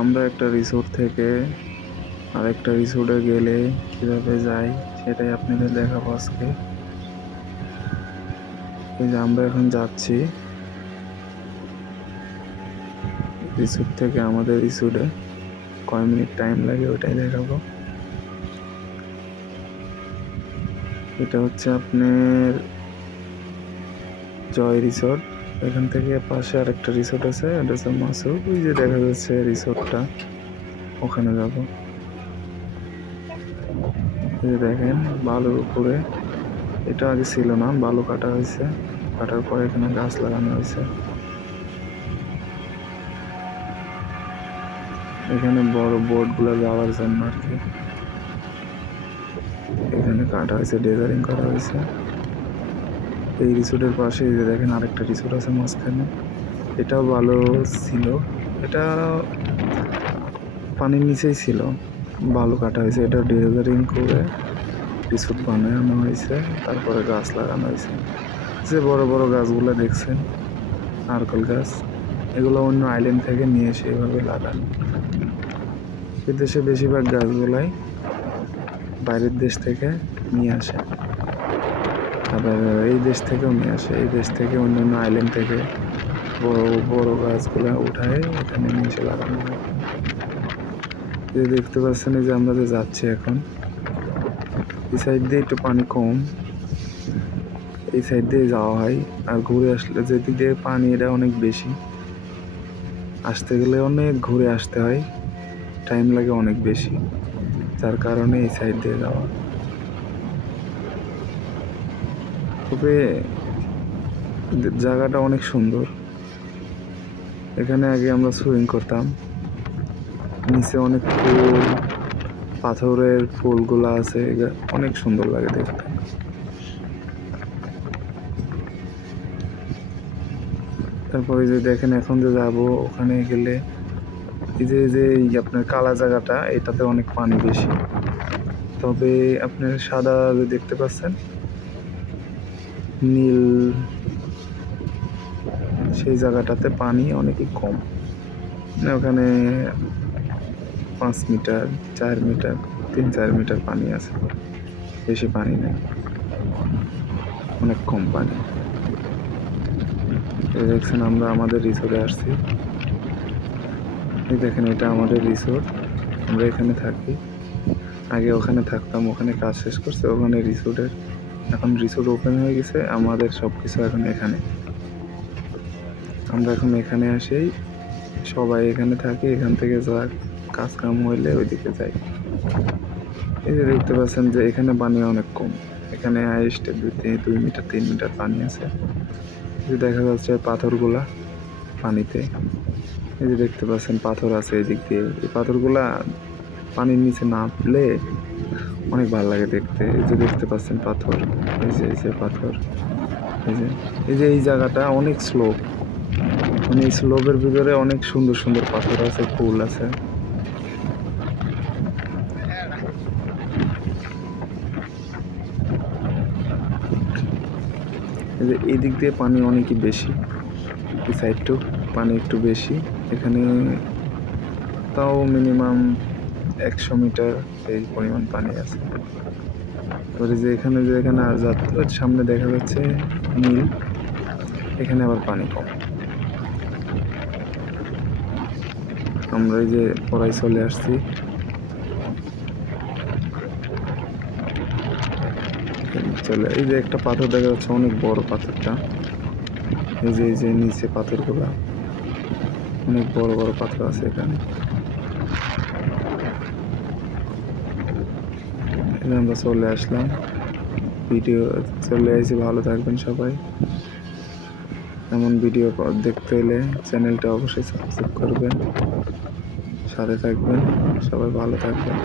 আমরা একটা রিসোর্ট থেকে আরেকটা রিসোর্টে গেলে কীভাবে যাই সেটাই আপনাদের দেখাবো আজকে। এই যে আমরা এখন যাচ্ছি রিসোর্ট থেকে আমাদের রিসোর্টে, কয় মিনিট টাইম লাগে ওটাই দেখাবো। এটা হচ্ছে আপনার জয় রিসোর্ট। এখান থেকে পাশে আরেকটা রিসোর্ট আছে, এটা হচ্ছে মাসুক। ওই যে দেখা যাচ্ছে রিসোর্টটা, ওখানে যাব। এই যে দেখেন বালুর উপরে, এটা আগে ছিল না, বালু কাটা হয়েছে, কাটার পরে এখানে গাছ লাগানো হয়েছে। এখানে বড় বোটগুলো যাওয়ার জন্য আর কি এখানে কাটা হয়েছে, ডেজারিং করা হয়েছে। এই রিসোর্টের পাশে এই যে দেখেন আরেকটা রিসোর্ট আছে মাঝখানে, এটাও ভালো ছিল, এটা পানির নিচেই ছিল, বালু কাটা হয়েছে, এটা ডেজারিং করে রিসোর্ট বানানো হয়েছে, তারপরে গাছ লাগানো হয়েছে। যে বড় বড় গাছগুলো দেখছেন নারকেল গাছ, এগুলো অন্য আইল্যান্ড থেকে নিয়ে এসে এভাবে লাগানো। বিদেশে বেশিরভাগ গাছগুলাই বাইরের দেশ থেকে নিয়ে আসে, আবার এই দেশ থেকেও নিয়ে আসে। এই দেশ থেকে অন্যান্য আইল্যান্ড থেকে বড় বড় গাছগুলো উঠায় এখানে নিয়ে এসে লাগানো হয়। যে দেখতে পাচ্ছেন এই যে আমরা যে যাচ্ছি এখন, এই সাইড দিয়ে একটু পানি কম, এই সাইড দিয়ে যাওয়া হয়। আর ঘুরে আসলে যেদিক দিয়ে পানি এটা অনেক বেশি, আসতে গেলে অনেক ঘুরে আসতে হয়, টাইম লাগে অনেক বেশি, যার কারণে এই সাইড দিয়ে যাওয়া। তবে জায়গাটা অনেক সুন্দর। এখানে আগে আমরা সুইমিং করতাম, নিচে অনেক ফুল, পাথরের ফুলগুলো আছে, অনেক সুন্দর লাগে দেখতে। তারপরে যে দেখেন এখন যে যাব ওখানে গেলে এই যে আপনার কালা জায়গাটা, এটাতে অনেক পানি বেশি। তবে আপনার সাদা যে দেখতে পাচ্ছেন নীল, সেই জায়গাটাতে পানি অনেকই কম। ওখানে 5 মিটার 4 মিটার 3-4 মিটার পানি আছে, বেশি পানি নেই, অনেক কম পানি। এই দেখছেন আমরা আমাদের রিসোর্টে আসছি, এই দেখেন এটা আমাদের রিসোর্ট, আমরা এখানে থাকি। আগে ওখানে থাকতাম, ওখানে কাজ শেষ করছে, ওখানে রিসোর্টের, এখন রিসোর্ট ওপেন হয়ে গেছে, আমাদের সব কিছু এখন এখানে। আমরা এখন এখানে আসি, সবাই এখানে থাকি, এখান থেকে যা কাজ কাম হইলে ওইদিকে যাই। এই যে দেখতে পাচ্ছেন যে এখানে পানি অনেক কম, এখানে হাইস্ট 2 মিটার 3 মিটার পানি আছে। যে দেখা যাচ্ছে পাথরগুলা পানিতে, এই যে দেখতে পাচ্ছেন পাথর আছে এই দিক দিয়ে, এই পাথরগুলা পানির নিচে নামলে অনেক ভালো লাগে দেখতে। এই যে দেখতে পাচ্ছেন পাথর, এই যে পাথর, এই জায়গাটা অনেক স্লোপ, মানে এই স্লোপের ভিতরে অনেক সুন্দর সুন্দর পাথর আছে, ফুল আছে। এই দিক দিয়ে পানি অনেকই বেশি, এই সাইডটু পানি একটু বেশি, এখানে তাও মিনিমাম 100 মিটার এই পরিমাণ পানি আছে। তারপরে যে এখানে সামনে দেখা যাচ্ছে নীল, এখানে আবার পানি কম। আমরা এই যে পড়াই চলে আসছি, এই যে একটা পাথর দেখা যাচ্ছে, অনেক বড় পাথরটা, এই যে নিচে পাথরগুলা, অনেক বড় বড় পাথর আছে এখানে। আমরা চলে আসলাম, ভিডিও চলে আসি। ভালো থাকবেন সবাই, এমন ভিডিও দেখতে হলে চ্যানেলটা অবশ্যই সাবস্ক্রাইব করবেন, সাথে থাকবেন, সবাই ভালো থাকবেন।